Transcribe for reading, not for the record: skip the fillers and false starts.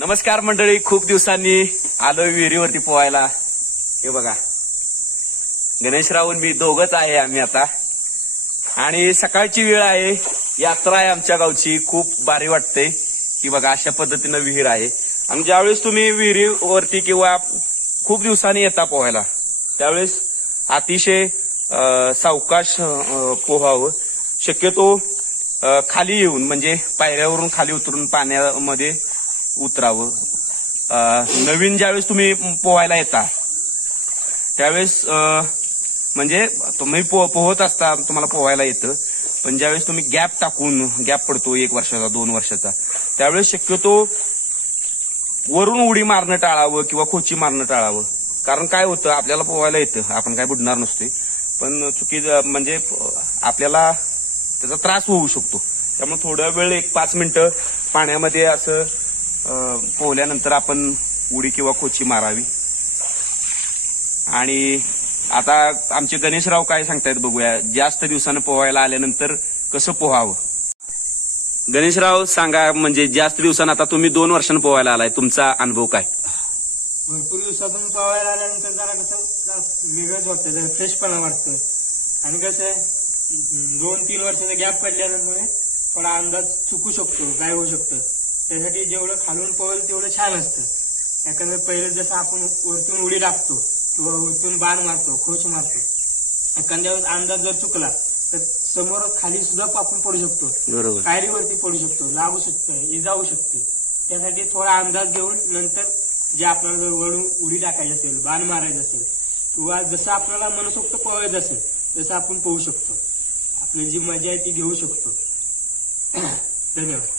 नमस्कार मंडळी, खूप दिवसांनी आलोय विहिरीवरती पोहायला. हे बघा, गणेशराव मी दोघच आहे आम्ही आता. आणि सकाळची वेळ आहे, यात्रा आहे आमच्या गावची. खूप भारी वाटते की बघा अशा पद्धतीनं विहीर आहे. आणि ज्यावेळेस तुम्ही विहिरीवरती किंवा खूप दिवसांनी येता पोहायला त्यावेळेस अतिशय सावकाश पोहावं. शक्यतो खाली येऊन म्हणजे पायऱ्यावरून खाली उतरून पाण्यामध्ये उतरावं. नवीन ज्यावेळेस तुम्ही पोहायला येता त्यावेळेस म्हणजे तुम्ही पोहत असता, तुम्हाला पोहायला येतं. पण ज्यावेळेस तुम्ही गॅप पडतो 1 वर्षाचा 2 वर्षाचा, त्यावेळेस शक्यतो वरून उडी मारणं टाळावं किंवा खोची मारणं टाळावं. कारण काय होतं, आपल्याला पोहायला येतं, आपण काय बुडणार नसतोय, पण म्हणजे आपल्याला त्याचा त्रास होऊ शकतो. त्यामुळे थोडा वेळ 1-5 मिनिटं पाण्यामध्ये असं पोहल्यानंतर आपण उडी किंवा खोची मारावी. आणि आता आमचे गणेशराव काय सांगतायत बघूया. जास्त दिवसानं पोहायला आल्यानंतर कसं पोहावं. गणेशराव सांगा, म्हणजे जास्त दिवसानं, आता तुम्ही 2 वर्षांनी पोहायला आलाय, तुमचा अनुभव काय? भरपूर दिवसातून पोहायला आल्यानंतर जरा कसं वेगळंच वाटतं, जरा फ्रेशपणा वाटतं. आणि कसं आहे, 2-3 वर्षाचा गॅप पडल्यामुळे थोडा अंदाज चुकू शकतो, काय होऊ शकतं. त्यासाठी जेवढं खालून पोहेल तेवढं छान असतं. याकडे पहिलं जसं आपण वरतून उडी टाकतो किंवा वरतून बाण मारतो, खोच मारतो, एखाद्या वेळेस अंदाज जर चुकला तर समोर खाली सुद्धा आपण पडू शकतो, बरोबर, पायरीवरती पडू शकतो, लागू शकतं, इजा होऊ शकते. त्यासाठी थोडा अंदाज घेऊन नंतर जे आपल्याला जर वळून उडी टाकायची असेल, बाण मारायचं असेल किंवा जसं आपल्याला मनसोक्त पोहायचं असेल तसं आपण पोहू शकतो. आपली जी मजा आहे ती घेऊ शकतो. धन्यवाद.